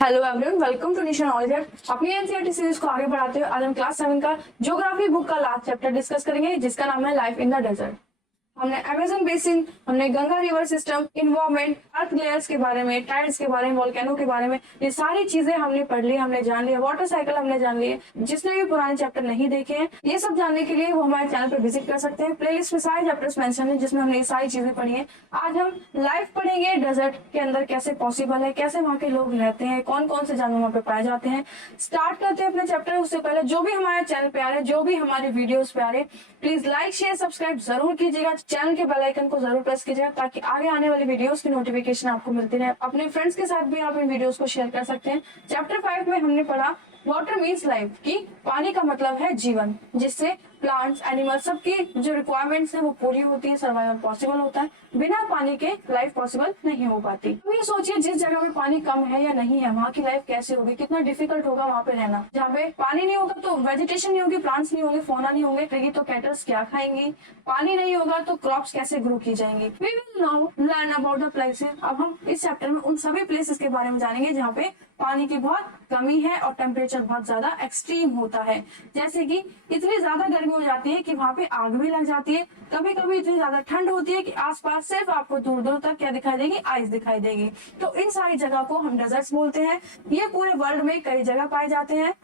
Hello everyone, welcome to Nisha knowledge. अपनी NCERT series को आगे बढ़ाते हुए आज हम क्लास 7 का ज्योग्राफी बुक का लास्ट चैप्टर डिस्कस करेंगे, जिसका नाम है लाइफ इन द डेजर्ट। हमने अमेज़न बेसिन, हमने Ganga river system, environment, earth layers के बारे में, टाइड्स के बारे में, वोल्केनो के बारे में, ये सारी चीजें हमने पढ़ ली, हमने जान लिया। वाटर साइकिल हमने जान लिए। जिसने भी पुराने चैप्टर नहीं देखे हैं, ये सब जानने के लिए वो हमारे चैनल पर विजिट कर सकते हैं। प्लेलिस्ट में सारे चैप्टर्स मेंशन है जिसमें हमने ये सारी चीजें पढ़ी है। आज हम लाइफ पढ़ेंगे डेजर्ट के अंदर कैसे पॉसिबल है, कैसे वहाँ के लोग रहते हैं, कौन कौन से जानवर वहाँ पे पाए जाते हैं। स्टार्ट करते हैं अपने चैप्टर। उससे पहले जो भी हमारे चैनल पे आ रहे हैं, जो भी हमारे वीडियोस पे आ रहे हैं, प्लीज लाइक शेयर सब्सक्राइब जरूर कीजिएगा। चैनल के बेल आइकन को जरूर प्रेस कीजिएगा ताकि आगे आने वाली वीडियोस की नोटिफिकेशन आपको मिलती रहे। अपने फ्रेंड्स के साथ भी आप इन वीडियोस को शेयर कर सकते हैं। चैप्टर 5 में हमने पढ़ा वाटर मीन्स लाइफ, की पानी का मतलब है जीवन, जिससे प्लांट्स, एनिमल, सबकी जो रिक्वायरमेंट्स है वो पूरी होती है, सर्वाइवल पॉसिबल होता है। बिना पानी के लाइफ पॉसिबल नहीं हो पाती। तो ये सोचिए, जिस जगह में पानी कम है या नहीं है, वहाँ की लाइफ कैसे होगी, कितना डिफिकल्ट होगा वहाँ पे रहना। जहाँ पे पानी नहीं होगा तो वेजिटेशन नहीं होगी, प्लांट्स नहीं होंगे, फोना नहीं होंगे, तो कैटल्स क्या खाएंगी। पानी नहीं होगा तो क्रॉप्स कैसे ग्रो की जाएंगी। We will now learn about the places. अब हम इस चैप्टर में उन सभी प्लेसेस के बारे में जानेंगे जहाँ पे पानी की बहुत कमी है और टेम्परेचर बहुत ज्यादा एक्सट्रीम होता है। जैसे कि इतनी ज्यादा गर्मी हो जाती है कि वहाँ पे आग भी लग जाती है। कभी कभी इतनी ज्यादा ठंड होती है कि आसपास सिर्फ आपको दूर दूर तक क्या दिखाई देगी, आइस दिखाई देगी। तो इन सारी जगह को हम डेजर्ट्स बोलते हैं। ये पूरे वर्ल्ड में कई जगह पाए जाते हैं।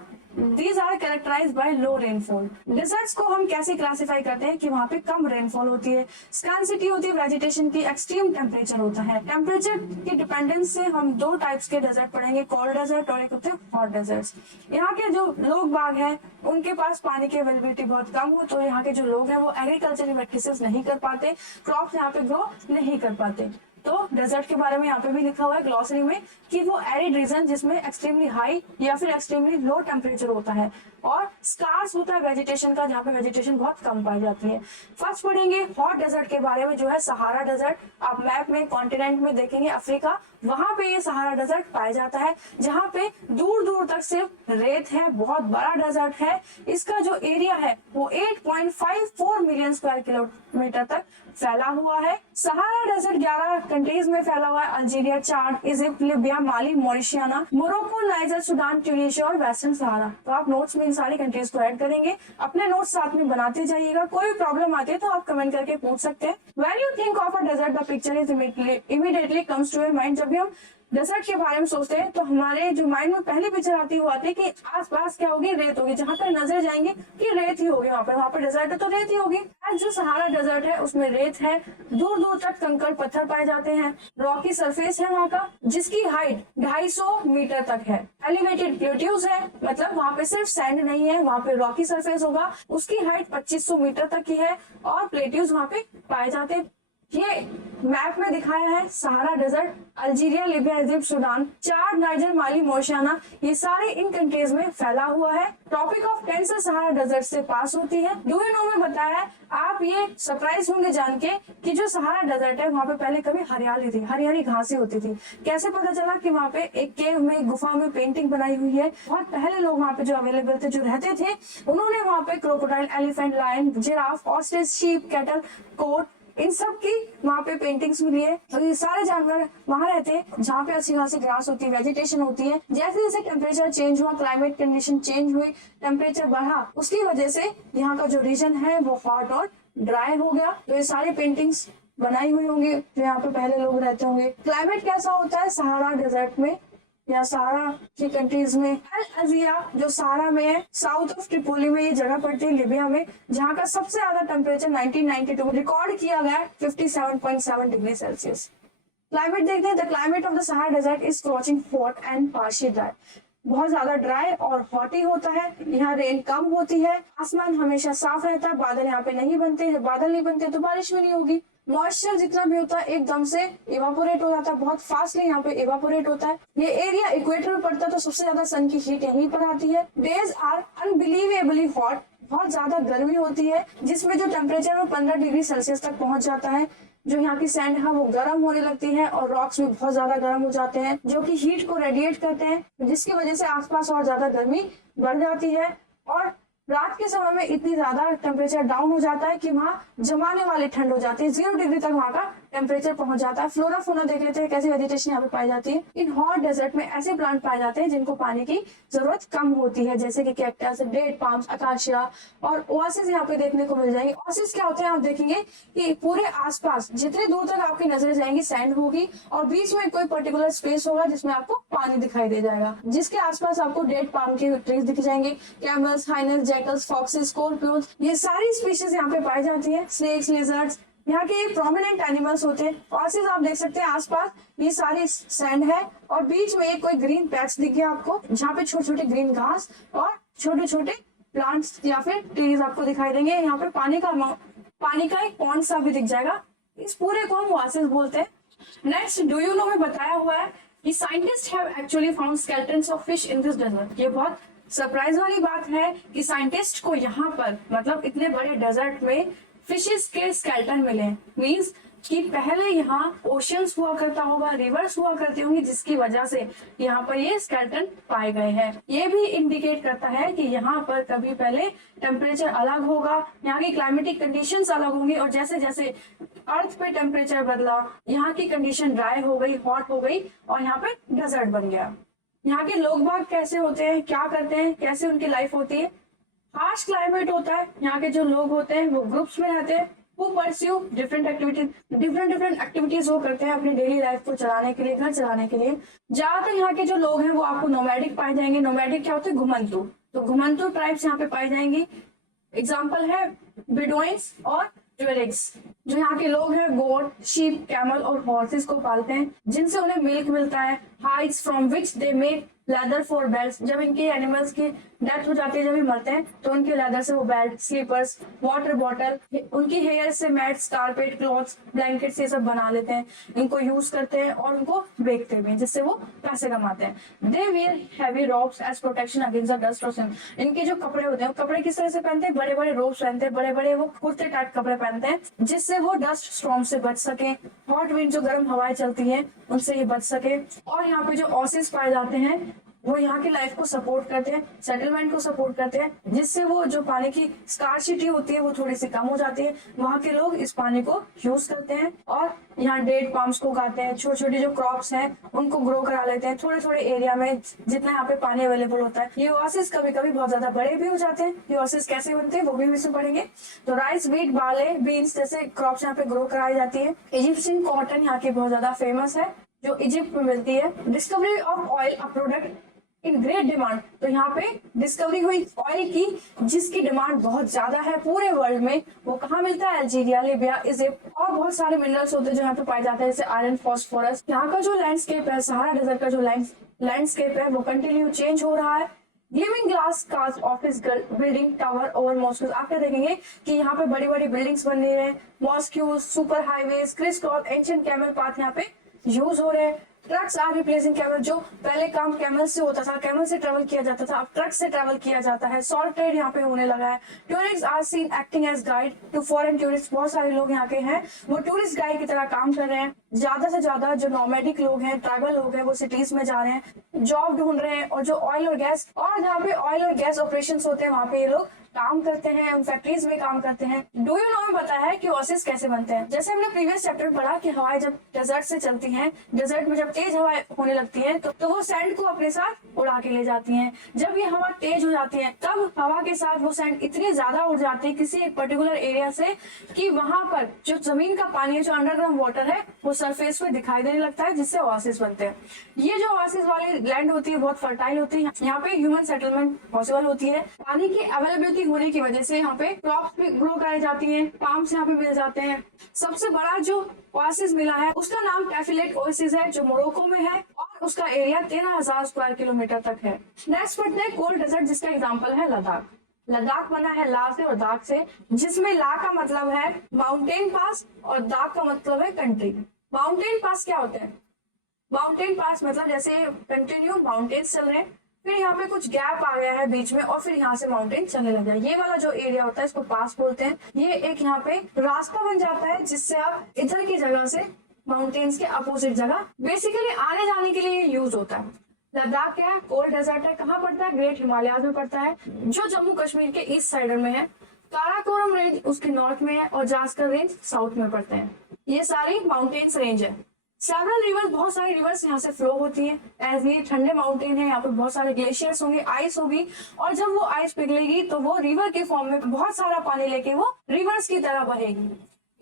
These are characterized by low rainfall. Deserts को हम कैसे क्लासिफाई करते हैं कि वहाँ पे कम रेनफॉल होती है, स्कैर्सिटी होती है वेजिटेशन की, एक्सट्रीम टेम्परेचर होता है। टेम्परेचर की डिपेंडेंस से हम दो टाइप्स के डेजर्ट पढ़ेंगे, कोल्ड डेजर्ट और एक होते हैं हॉट डेजर्ट्स। यहाँ के जो लोग बाग हैं उनके पास पानी की अवेलेबिलिटी बहुत कम हो, तो यहाँ के जो लोग हैं वो एग्रीकल्चरल प्रैक्टिसेस नहीं कर पाते, क्रॉप्स यहाँ पे ग्रो नहीं कर पाते। तो डेजर्ट के बारे में यहाँ पे भी लिखा हुआ है ग्लॉसरी में कि वो एरिड रीजन जिसमें एक्सट्रीमली हाई या फिर एक्सट्रीमली लो टेम्परेचर होता है और स्कार्स होता है वेजिटेशन का, जहाँ पे वेजिटेशन बहुत कम पाई जाती है। फर्स्ट पढ़ेंगे हॉट डेजर्ट के बारे में, जो है सहारा डेजर्ट। आप मैप में कॉन्टिनेंट में देखेंगे अफ्रीका, वहां पे ये सहारा डेजर्ट पाया जाता है, जहाँ पे दूर दूर तक सिर्फ रेत है, बहुत बड़ा डेजर्ट है। इसका जो एरिया है वो 8.54 मिलियन स्क्वायर किलोमीटर तक फैला हुआ है। सहारा डेजर्ट 11 कंट्रीज में फैला हुआ है, अल्जीरिया, चाड, इजिप्ट, लीबिया, माली, मॉरिशियाना, मोरक्को, नाइजर, सुडान, ट्यूनीशिया और वेस्टर्न सहारा। तो आप नोट्स में इन सारी कंट्रीज को ऐड करेंगे, अपने नोट्स साथ में बनाते जाइएगा। कोई प्रॉब्लम आती है तो आप कमेंट करके पूछ सकते हैं। When you think of a desert, the picture is immediately comes to your mind. जब भी हम डेजर्ट के बारे में सोचते हैं तो हमारे जो माइंड में पहली पिक्चर आती हुई आती है कि आसपास क्या होगी, रेत होगी। जहां तक नजर जाएंगे कि रेत ही होगी, वहाँ पे डेजर्ट है तो रेत ही होगी। जो सहारा डेजर्ट है उसमें रेत है, दूर दूर तक कंकड़ पत्थर पाए जाते हैं, रॉकी सरफेस है वहाँ का, जिसकी हाइट 250 मीटर तक है। एलिवेटेड प्लेट्यूज है, मतलब वहाँ पे सिर्फ सैंड नहीं है, वहाँ पे रॉकी सरफेस होगा, उसकी हाइट 2500 मीटर तक की है और प्लेट्यूज वहाँ पे पाए जाते हैं। ये मैप में दिखाया है Sahara desert, Algeria, Libya, Egypt, Sudan, Chad, Niger, Mali, Mauritania, ये सारे इन कंट्रीज में फैला हुआ है। Tropic of cancer Sahara desert से पास होती है। डू यू नो में बताया है, आप ये सरप्राइज होंगे जान के कि जो सहारा डेजर्ट है वहाँ पे पहले कभी हरियाली थी, हरी हरी घासें होती थी। कैसे पता चला कि वहाँ पे एक केव में, गुफा में पेंटिंग बनाई हुई है। बहुत पहले लोग वहाँ पे जो अवेलेबल थे, जो रहते थे, उन्होंने वहाँ पे crocodile, elephant, lion, giraffe, ostrich, sheep, cattle, goat, इन सब की वहाँ पे पेंटिंग्स मिली है। तो ये सारे जानवर वहाँ रहते हैं जहाँ पे अच्छी खासी ग्रास होती है, वेजिटेशन होती है। जैसे जैसे टेम्परेचर चेंज हुआ, क्लाइमेट कंडीशन चेंज हुई, टेम्परेचर बढ़ा, उसकी वजह से यहाँ का जो रीजन है वो हॉट और ड्राई हो गया। तो ये सारी पेंटिंग्स बनाई हुई होंगी जो यहाँ पे पहले लोग रहते होंगे। क्लाइमेट कैसा होता है सहारा डेजर्ट में या सहारा की कंट्रीज में? अल अजिया जो सहारा में है, साउथ ऑफ ट्रिपोली में ये जगह पड़ती है, लीबिया में, जहाँ का सबसे ज्यादा टेम्परेचर 1992 रिकॉर्ड किया गया 57.7 डिग्री सेल्सियस। क्लाइमेट देखते हैं। The climate of the Sahara desert is scorching hot and partial dry. बहुत ज्यादा ड्राई और हॉट ही होता है। यहाँ रेन कम होती है, आसमान हमेशा साफ रहता है, बादल यहाँ पे नहीं बनते। जब बादल नहीं बनते तो बारिश भी नहीं होगी। मॉइस्चर जितना भी होता है एकदम से इवापोरेट हो जाता है, बहुत फास्टली यहाँ पे इवापोरेट होता है। ये एरिया इक्वेटर में पड़ता है तो सबसे ज्यादा सन की हीट यहीं पर आती है। डेज आर अनबिलीवेबली हॉट, बहुत ज्यादा गर्मी होती है, जिसमें जो टेम्परेचर में 15 डिग्री सेल्सियस तक पहुंच जाता है। जो यहाँ की सैंड है वो गर्म होने लगती है और रॉक्स भी बहुत ज्यादा गर्म हो जाते हैं, जो कि हीट को रेडिएट करते हैं, जिसकी वजह से आसपास और ज्यादा गर्मी बढ़ जाती है। और रात के समय में इतनी ज्यादा टेम्परेचर डाउन हो जाता है कि वहाँ जमाने वाली ठंड हो जाती है, 0 डिग्री तक वहाँ का टेम्परेचर पहुंच जाता है। फ्लोरा फोना देख लेते हैं कैसी वेजिटेशन यहाँ पे पाई जाती है। इन हॉट डेजर्ट में ऐसे प्लांट पाए जाते हैं जिनको पानी की जरूरत कम होती है, जैसे कि कैक्टस, डेट पाम्स, अकाशिया और ओआसिस यहाँ पे देखने को मिल जाएंगे। ओआसिस क्या होते हैं आप देखेंगे कि पूरे आसपास जितनी दूर तक आपकी नजरें जाएंगी सैंड होगी और बीच में कोई पर्टिकुलर स्पेस होगा जिसमें आपको पानी दिखाई दे जाएगा, जिसके आसपास आपको डेट पाम के ट्रीज दिख जाएंगे। Camels, hyenas, jackals, foxes, scorpions, ये सारी स्पीशीज यहाँ पे पाई जाती है। स्नेक्स, लिजर्ड्स यहाँ के प्रोमिनेंट एनिमल्स होते हैं। ऑसिस आप देख सकते हैं आसपास ये सारी सैंड है और बीच में एक कोई ग्रीन पैच दिख गया आपको, जहाँ पे छोटे छोटे ग्रीन घास और छोटे छोटे प्लांट्स या फिर ट्रीज आपको दिखाई देंगे। यहाँ पे पानी का एक पॉन्ड सा भी दिख जाएगा। इस पूरे को हम ओएसिस बोलते हैं। नेक्स्ट, डू यू नो में बताया हुआ है कि scientist have actually found skeletons of fish in this desert. ये बहुत सरप्राइज वाली बात है कि साइंटिस्ट को यहाँ पर मतलब इतने बड़े डेजर्ट में फिशेस के स्केलेटन मिले। मींस कि पहले यहाँ ओशियंस हुआ करता होगा, रिवर्स हुआ करती होंगी, जिसकी वजह से यहाँ पर ये स्केलेटन पाए गए हैं। ये भी इंडिकेट करता है कि यहाँ पर कभी पहले टेम्परेचर अलग होगा, यहाँ की क्लाइमेटिक कंडीशंस अलग होंगी और जैसे जैसे अर्थ पे टेम्परेचर बदला, यहाँ की कंडीशन ड्राई हो गई, हॉट हो गई और यहाँ पे डेजर्ट बन गया। यहाँ के लोग बाग कैसे होते हैं, क्या करते हैं, कैसे उनकी लाइफ होती है। हार्श क्लाइमेट होता है, यहाँ के जो लोग होते हैं वो ग्रुप्स में रहते हैं, वो परस्यू डिफरेंट एक्टिविटीज वो करते हैं अपनी डेली लाइफ को चलाने के लिए, घर चलाने के लिए। ज्यादातर यहाँ के जो लोग हैं वो आपको नोमैडिक पाए जाएंगे। नोमैडिक क्या होते हैं? घुमंतु। तो घुमंतु ट्राइब्स यहाँ पे पाई जाएंगी। एग्जाम्पल है बिडोइंस और ट्यूरिग्स। जो यहाँ के लोग हैं गोट, शीप, कैमल और हॉर्सेस को पालते हैं, जिनसे उन्हें मिल्क मिलता है। Hides from which they make leather for belt. जब इनके एनिमल्स की डेथ हो जाती है, जब ये मरते हैं, तो उनके लेदर से वो बेल्ट, स्लीपर्स, वाटर बॉटल, उनकी हेयर से मैट्स, कारपेट, क्लॉथ्स, ब्लैंकेट्स ये सब बना लेते हैं। इनको यूज करते हैं और उनको बेचते भी हैं, जिससे वो पैसे कमाते हैं। They wear heavy robes as protection against the dust और सन। इनके जो कपड़े होते हैं, कपड़े किस तरह से पहनते हैं? बड़े बड़े रोब्स पहनते हैं, बड़े बड़े वो कुर्ते टाइप कपड़े पहनते हैं, जिससे वो डस्ट स्टॉर्म से बच सके। हॉट विंड, जो गर्म हवाएं चलती है, उनसे ये बच सके। और यहाँ पे जो ऑसिस पाए जाते हैं वो यहाँ की लाइफ को सपोर्ट करते हैं, सेटलमेंट को सपोर्ट करते हैं, जिससे वो जो पानी की स्कार्सिटी होती है वो थोड़ी सी कम हो जाती है। वहाँ के लोग इस पानी को यूज करते हैं और यहाँ डेट पाम्स को उगाते हैं। छोटी छोटी जो क्रॉप्स हैं उनको ग्रो करा लेते हैं थोड़े थोड़े एरिया में, जितना यहाँ पे पानी अवेलेबल होता है। ये ओएसिस कभी कभी बहुत ज्यादा बड़े भी हो जाते हैं। ये ओएसिस कैसे बनते हैं वो भी इसमें पढ़ेंगे। तो राइस, व्हीट, बार्ले, बीन्स जैसे क्रॉप्स यहाँ पे ग्रो कराई जाती है। इजिप्शियन कॉटन यहाँ की बहुत ज्यादा फेमस है, जो इजिप्ट में मिलती है। Discovery of oil, a product in great demand. तो यहाँ पे डिस्कवरी हुई ऑयल की, जिसकी डिमांड बहुत ज्यादा है पूरे वर्ल्ड में। वो कहाँ मिलता है? Algeria, Libya, Egypt. और बहुत सारे मिनरल्स होते हैं जो यहाँ पे पाए जाते हैं, जैसे आयरन, फास्फोरस। यहाँ का जो लैंडस्केप है, सहारा डेजर्ट का जो लैंडस्केप है, वो कंटिन्यू चेंज हो रहा है। Gleaming glass cast office building tower over mosques. आप क्या देखेंगे कि यहाँ पे बड़ी बड़ी बिल्डिंग्स बन रही है। Mosques, super highways, crisscross, ancient camel path यहाँ पे यूज हो रहे हैं। Trucks are replacing camel. जो पहले काम कैमल से होता था, कैमल से ट्रेवल किया जाता था, अब ट्रक से ट्रेवल किया जाता है। सॉल्ट ट्रेड यहाँ पे होने लगा है। Tourist are seen acting as guide to foreign tourist. बहुत सारे लोग यहाँ के हैं वो टूरिस्ट गाइड की तरह काम कर रहे हैं। ज्यादा से ज्यादा जो नॉमेडिक लोग हैं, ट्राइबल लोग हैं, वो सिटीज में जा रहे हैं, जॉब ढूंढ रहे हैं। और जो ऑयल और गैस, और जहाँ पे ऑयल और गैस ऑपरेशन होते हैं वहाँ पे ये लोग काम करते हैं, फैक्ट्रीज में काम करते हैं। डू यू नो में बताया है कि ओएसिस कैसे बनते हैं। जैसे हमने प्रीवियस चैप्टर में पढ़ा कि हवाएं जब डेजर्ट से चलती हैं, डेजर्ट में जब तेज हवाएं होने लगती हैं तो वो सैंड को अपने साथ उड़ा के ले जाती हैं। जब ये हवा तेज हो जाती है तब हवा के साथ वो सैंड इतनी ज्यादा उड़ जाती है किसी एक पर्टिकुलर एरिया से कि वहां पर जो जमीन का पानी है, जो अंडरग्राउंड वाटर है, वो सरफेस पे दिखाई देने लगता है, जिससे ओएसिस बनते हैं। ये जो ओएसिस वाली लैंड होती है बहुत फर्टाइल होती है। यहाँ पे ह्यूमन सेटलमेंट पॉसिबल होती है। पानी की अवेलेबिलिटी होने की वजह से यहाँ पे क्रॉप्स भी ग्रो कराई जाती हैं, पाम्स यहाँ पे मिल जाते हैं। सबसे बड़ा जो ओएसिस मिला है उसका नाम टैफिलेट ओएसिस है, जो मोरक्को में है और उसका एरिया 13,000 स्क्वायर किलोमीटर तक है। नेक्स्ट पढ़ते हैं कोल्ड डेजर्ट, जिसका एग्जांपल है लद्दाख। लद्दाख बना है ला से और दाग से, जिसमें ला का मतलब है माउंटेन पास और दाग का मतलब है कंट्री। माउंटेन पास क्या होता है? माउंटेन पास मतलब जैसे कंटिन्यू माउंटेन्स चल रहे हैं, फिर यहाँ पे कुछ गैप आ गया है बीच में और फिर यहाँ से माउंटेन चलने लग गया। ये वाला जो एरिया होता है इसको पास बोलते हैं। ये एक यहाँ पे रास्ता बन जाता है, जिससे आप इधर की जगह से माउंटेन्स के अपोजिट जगह बेसिकली आने जाने के लिए यूज होता है। लद्दाख क्या है? कोल्ड डेजर्ट है। कहाँ पड़ता है? ग्रेट हिमालयाज में पड़ता है, जो जम्मू कश्मीर के ईस्ट साइड में है। काराकोरम रेंज उसके नॉर्थ में है और जास्कर रेंज साउथ में पड़ते हैं। ये सारी माउंटेन्स रेंज है। सेवरल रिवर्स, बहुत सारी रिवर्स यहाँ से फ्लो होती है। एज ये ठंडे माउंटेन है, यहाँ पे बहुत सारे ग्लेशियर्स होंगे, आइस होगी, और जब वो आइस पिघलेगी तो वो रिवर के फॉर्म में बहुत सारा पानी लेके वो रिवर्स की तरह बहेगी।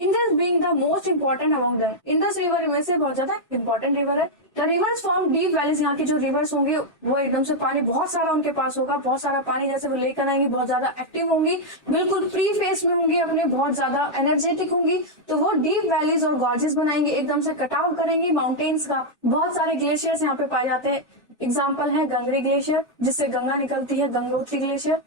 Indus being the most important among the Indus river इनमें से बहुत ज्यादा इंपॉर्टेंट रिवर है। The reverse form deep valleys, यहाँ की जो रिवर्स होंगे वो एकदम से पानी बहुत सारा उनके पास होगा, बहुत सारा पानी जैसे वो लेकर आएंगी, बहुत ज्यादा एक्टिव होंगी, बिल्कुल प्री फेस में होंगी, अपने बहुत ज्यादा एनर्जेटिक होंगी, तो वो डीप वैलीज और गॉर्जेस बनाएंगे, एकदम से कटाव करेंगी माउंटेन्स का। बहुत सारे ग्लेशियर्स यहाँ पे पाए जाते हैं। एग्जाम्पल है गंगरी ग्लेशियर जिससे गंगा निकलती है, Gangotri glacier.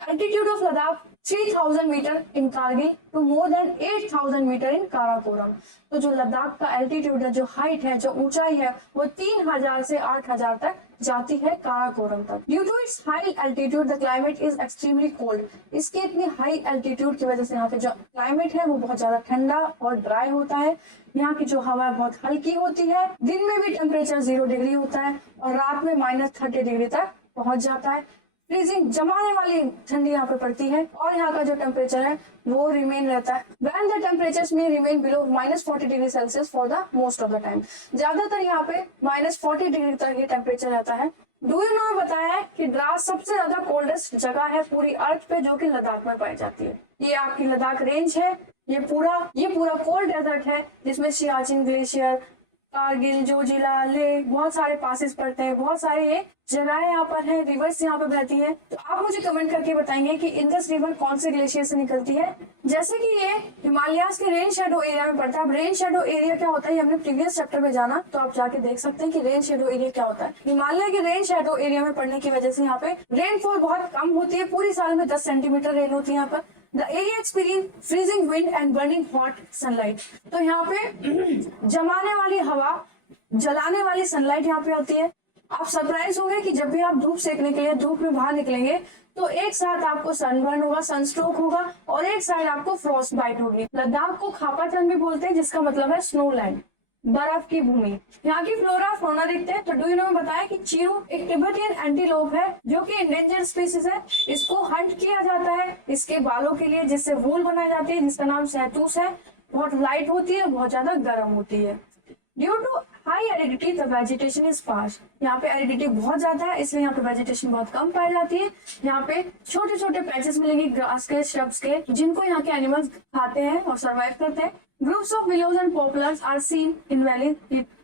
Altitude of Ladakh 3000 metre in Kargil to more than 8000 metre in Karakoram. तो जो लद्दाख का एल्टीट्यूड है, जो हाइट है, जो ऊंचाई है, वो 3000 से 8000 तक जाती है काराकोरम तक। Due to its high altitude the climate is extremely cold. इसके इतनी हाई एल्टीट्यूड की वजह से यहाँ पे जो क्लाइमेट है वो बहुत ज्यादा ठंडा और ड्राई होता है। यहाँ की जो हवा बहुत हल्की होती है, दिन में भी टेम्परेचर 0 डिग्री होता है और रात में -30 डिग्री तक पहुंच जाता है। फ्रीजिंग जमाने वाली ठंडी यहाँ पे पड़ती है और यहाँ का जो टेम्परेचर है वो रिमेन रहता है। When the temperatures may remain below -40 degree Celsius for the most of the time. ज्यादातर यहाँ पे -40 डिग्री तक ये टेम्परेचर रहता है। डू यू नो बताया है कि द्रास सबसे ज्यादा कोल्डेस्ट जगह है पूरी अर्थ पे, जो कि लद्दाख में पाई जाती है। ये आपकी लद्दाख रेंज है, ये पूरा कोल्ड डेजर्ट है जिसमें सियाचिन ग्लेशियर, कारगिल, जोजिला, लेह, बहुत सारे पासेस पड़ते हैं, बहुत सारे ये जगहें यहाँ पर है, रिवर्स यहाँ पे बहती है। तो आप मुझे कमेंट करके बताएंगे कि इंडस रिवर कौन से ग्लेशियर से निकलती है। जैसे कि ये हिमालयाज के रेन शेडो एरिया में पड़ता है। अब रेन शेडो एरिया क्या होता है ये हमने प्रीवियस चैप्टर में जाना, तो आप जाके देख सकते हैं कि रेन शेडो एरिया क्या होता है। हिमालय के रेन शेडो एरिया में पड़ने की वजह से यहाँ पे रेनफॉल बहुत कम होती है, पूरी साल में 10 सेंटीमीटर रेन होती है यहाँ पर। The area experience freezing wind and burning hot sunlight। तो यहाँ पे जमाने वाली हवा, जलाने वाली सनलाइट यहाँ पे होती है। आप सरप्राइज होंगे कि जब भी आप धूप सेकने के लिए धूप में बाहर निकलेंगे तो एक साथ आपको सनबर्न होगा, सनस्ट्रोक होगा और एक साइड आपको फ्रॉस्ट बाइट होगी। लद्दाख को खापाचन भी बोलते हैं जिसका मतलब है स्नोलैंड, बर्फ की भूमि। यहाँ की फ्लोरा फ्लोना देखते हैं। तो डू यू नो में बताया कि चीरू एक तिब्बतियन एंटीलोप है जो कि इंडेंजर्ड स्पीसीज है। इसको हंट किया जाता है इसके बालों के लिए जिससे वूल बनाई जाती है, जिसका नाम शहतूश है। बहुत लाइट होती है, बहुत ज्यादा गर्म होती है। Due to high aridity the vegetation is sparse. यहाँ पे एरिडिटी बहुत ज्यादा है इसलिए यहाँ पे वेजिटेशन बहुत कम पाई जाती है। यहाँ पे छोटे छोटे पैचेस मिलेंगे ग्रास के, श्रब्स के, जिनको यहाँ के एनिमल्स खाते हैं और सर्वाइव करते हैं। Groups of willows and poplars are seen in valley.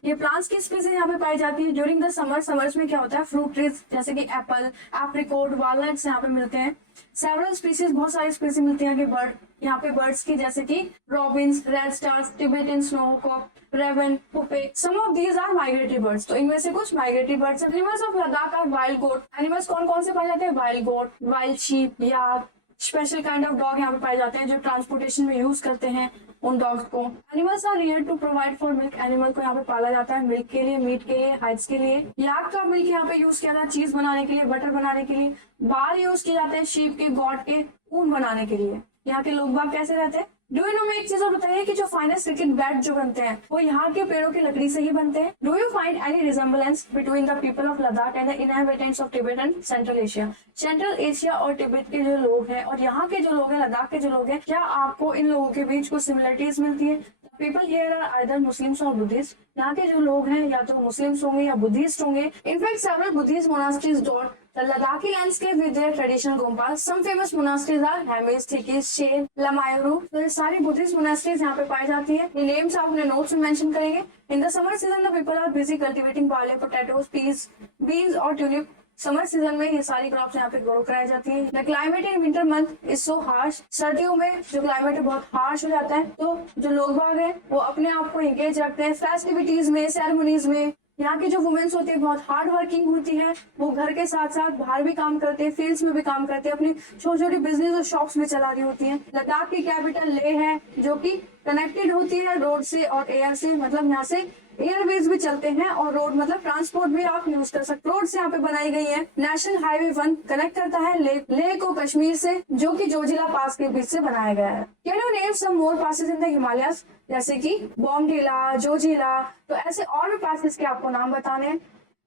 ये प्लांट्स की स्पीसीज यहाँ पे पाई जाती है। ड्यूरिंग द समर्स में क्या होता है, फ्रूट ट्रीज जैसे कि एप्पल, एप्रिकॉट, वॉलनट्स यहाँ पे मिलते हैं। सेवरल स्पीसीज, बहुत सारी स्पीसीज मिलती है बर्ड, यहाँ पे बर्ड्स की जैसे कि robins, redstarts, Tibetan snowcock, raven, hoopoe, some of these are migratory birds. तो इनमें से कुछ migratory birds. Animals of Ladakh are wild goat. Animals कौन कौन से पाए जाते हैं, wild goat, wild sheep, yak, special kind of dog यहाँ पे पाए जाते हैं जो ट्रांसपोर्टेशन में यूज करते हैं उन डॉग्स को। Animals are rare to provide for milk. Animal को यहाँ पे पाला जाता है मिल्क के लिए, मीट के लिए, हाइड्स के लिए। याक का मिल्क यहाँ पे यूज किया जाता है चीज बनाने के लिए, बटर बनाने के लिए। बाल यूज किए जाते हैं शीप के, गॉट के ऊन बनाने के लिए। यहाँ के लोग बाग कैसे रहते हैं। डू यू नो में एक चीज और बताइए कि जो फाइनेस्ट क्रिकेट बैट जो बनते हैं वो यहाँ के पेड़ों की लकड़ी से ही बनते हैं। Do you find any resemblance between the people of Ladakh and the inhabitants of Tibet and central Asia. Central Asia और तिब्बत के जो लोग हैं और यहाँ के जो लोग हैं, लद्दाख के जो लोग हैं, क्या आपको इन लोगों के बीच कुछ सिमिलरिटीज मिलती है। People here are either Muslims और बुद्धिस्ट। यहाँ के जो लोग हैं या तो मुस्लिम्स होंगे या बुद्धिस्ट होंगे। In fact several Buddhist monasteries dot the Ladakhi landscape with their traditional gompas. Some famous monasteries are Hemis, Tikis, Shel, Lamayuru। तो ये सारी बुद्धिस्ट मोनास्ट्रीज यहाँ पे पाई जाती है। ये नेम्स आप अपने नोट्स में मेंशन करेंगे। In the summer season, the people are busy cultivating barley, potatoes, peas, beans और tulip। समर सीजन में ये सारी क्रॉप्स यहाँ पे ग्रो कराई जाती है। The climate in winter month is so harsh. सर्दियों में जो क्लाइमेट है बहुत हार्श हो जाता है, तो जो लोग बाग हैं वो अपने आप को एंगेज रखते हैं फेस्टिविटीज में, सेरेमनीज में। यहाँ की जो वुमेन्स होती है बहुत हार्ड वर्किंग होती है। वो घर के साथ साथ बाहर भी काम करते हैं, फील्ड्स में भी काम करते हैं, अपनी छोटी छोटी बिजनेस और शॉप्स भी चला रही होती हैं। लद्दाख की कैपिटल लेह है जो कि कनेक्टेड होती है रोड से और एयर से, मतलब यहाँ से एयरवेज भी चलते हैं और रोड मतलब ट्रांसपोर्ट भी आप यूज कर सकते। रोड से यहाँ पे बनाई गई है। नेशनल हाईवे 1 कनेक्ट करता है लेह को कश्मीर से, जो कि जोजिला पास के बीच से बनाया गया है। Can you name some more passes in the Himalayas, जैसे कि बॉमडिला, जोजिला। तो ऐसे और भी पासेस के आपको नाम बताने हैं।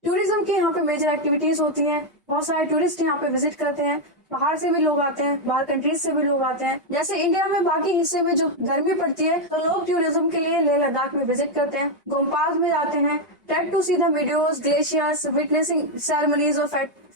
टूरिज्म की यहाँ पे मेजर एक्टिविटीज होती हैं, बहुत सारे टूरिस्ट यहाँ पे विजिट करते हैं। बाहर से भी लोग आते हैं, बाहर कंट्रीज से भी लोग आते हैं। जैसे इंडिया में बाकी हिस्से में जो गर्मी पड़ती है तो लोग टूरिज्म के लिए लेह लद्दाख में विजिट करते हैं, गोम्पास में जाते हैं, trek to see the videos, glaciers, witnessing ceremonies और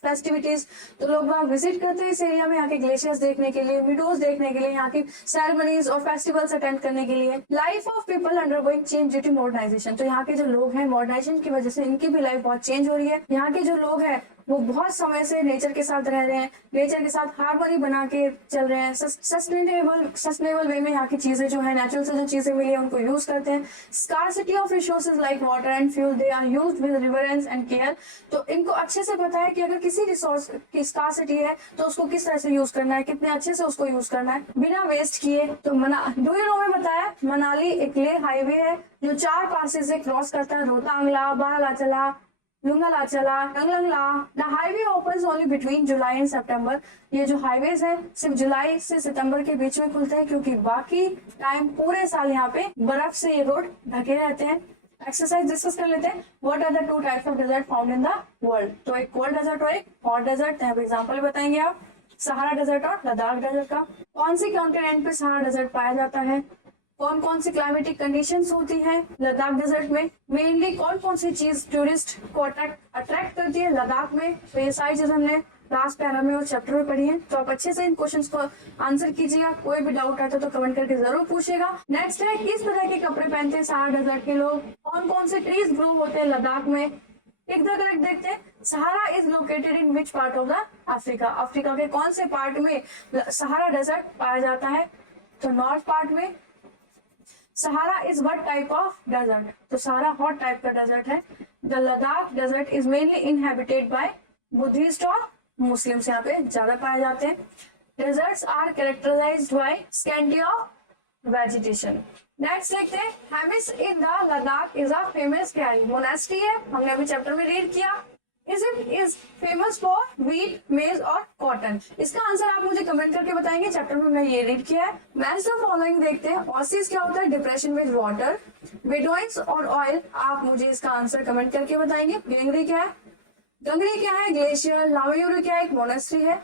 फेस्टिविटीज। तो लोग वहाँ विजिट करते हैं इस एरिया में, यहाँ के ग्लेशियर्स देखने के लिए, मीडोज देखने के लिए, यहाँ की सेरेमनीज और फेस्टिवल्स अटेंड करने के लिए। Life of people undergoing change due to modernisation. तो यहाँ के जो लोग हैं मॉडर्नाइजेशन की वजह से इनकी भी लाइफ बहुत चेंज हो रही है। यहाँ के जो लोग हैं वो बहुत समय से नेचर के साथ रह रहे हैं, नेचर के साथ हार्मनी बना के चल रहे हैं, सस्टेनेबल वे में यहाँ की चीजें जो है, नेचुरल से जो चीजें मिली है उनको यूज करते हैं। Scarcity of resources like water and fuel they are used with reverence and care. तो इनको अच्छे से पता है कि अगर किसी रिसोर्स की स्कार्सिटी है तो उसको किस तरह से यूज करना है, कितने अच्छे से उसको यूज करना है बिना वेस्ट किए। तो डू यू नो में बताया मनाली एक लेह हाईवे है जो 4 पासेस से क्रॉस करता है, Rohtangla, Baralachala, Lungalachala, Tanglangla. The highway opens only between July and September. ये जो हाईवेज है सिर्फ जुलाई से सितंबर के बीच में खुलते हैं, क्योंकि बाकी टाइम पूरे साल यहाँ पे बर्फ से ये रोड ढके रहते हैं। एक्सरसाइज डिस्कस कर लेते हैं। What are the 2 types of desert found in the world. तो एक कोल्ड डेजर्ट और एक हॉट डेजर्ट। यहाँ पे एग्जाम्पल बताएंगे आप, सहारा डेजर्ट और लद्दाख डेजर्ट का। कौन सी कॉन्टिनेंट पे सहारा डेजर्ट पाया जाता है, कौन कौन सी क्लाइमेटिक कंडीशंस होती हैं लद्दाख डेजर्ट में, मेनली कौन कौन सी चीज टूरिस्ट को अट्रैक्ट करती है लद्दाख में। तो ये सारी चीज हमने लास्ट पैरा में और चैप्टर में पढ़ी है। तो आप अच्छे से इन क्वेश्चंस को आंसर कीजिएगा। कोई भी डाउट आता तो कमेंट करके जरूर पूछिएगा। नेक्स्ट है किस तरह के कपड़े पहनते हैं सहारा डेजर्ट के लोग, कौन कौन से ट्रीज ग्रो होते हैं लद्दाख में। पिक द करेक्ट देखते हैं। Sahara is located in which part of the Africa. Africa के कौन से पार्ट में सहारा डेजर्ट पाया जाता है, तो नॉर्थ पार्ट में। Sahara is what type of desert, तो सहारा हॉट टाइप का डेजर्ट है। The Ladakh desert is mainly inhabited by Buddhist और मुस्लिम्स यहाँ पे ज्यादा पाए जाते हैं। Deserts are characterised by scanty of vegetation. Next देखते हैं Hemis in the Ladakh is a famous क्या है, मोनास्ट्री है, हमने अभी चैप्टर में रीड किया। Egypt is famous for wheat, मेज और कॉटन। इसका आंसर आप मुझे कमेंट करके बताएंगे, चैप्टर में मैं ये रीड किया है। मैच द फॉलोइंग देखते हैं। ऑसीज क्या होता है, डिप्रेशन विद वाटर। बेडोइंस और ऑयल, आप मुझे इसका आंसर कमेंट करके बताएंगे। गंगरी क्या है, गंगरी क्या है, ग्लेशियर। लामायूरी क्या है, एक मोनेस्ट्री है।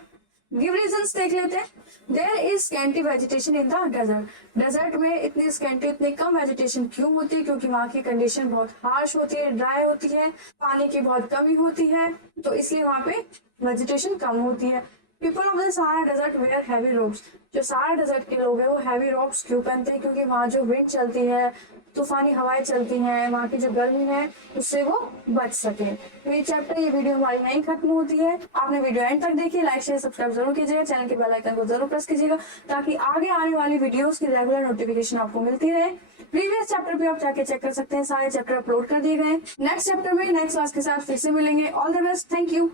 गिव रीजंस देख लेते हैं। There is scanty vegetation in the desert. Desert में इतनी स्कैंटी, इतनी कम वेजिटेशन क्यों होती है, क्योंकि वहाँ की कंडीशन बहुत हार्श होती है, ड्राई होती है, पानी की बहुत कमी होती है, तो इसलिए वहाँ पे वेजिटेशन कम होती है। People of the Sahara desert wear heavy robes. जो सहारा डेजर्ट के लोग हैं वो हैवी रोब्स क्यों पहनते हैं, क्योंकि वहाँ जो विंड चलती है, तूफानी हवाएं चलती हैं, वहाँ की जो गर्मी है उससे वो बच सके। तो ये चैप्टर, ये वीडियो हमारी यहीं खत्म होती है। आपने वीडियो एंड तक देखी, लाइक शेयर सब्सक्राइब जरूर कीजिएगा, चैनल के बेल आइकन को जरूर प्रेस कीजिएगा ताकि आगे आने वाली वीडियोस की रेगुलर नोटिफिकेशन आपको मिलती रहे। प्रीवियस चैप्टर भी आप जाके चेक कर सकते हैं, सारे चैप्टर अपलोड कर दिए गए। नेक्स्ट चैप्टर में नेक्स्ट क्लास के साथ फिर से मिलेंगे। All the best, thank you.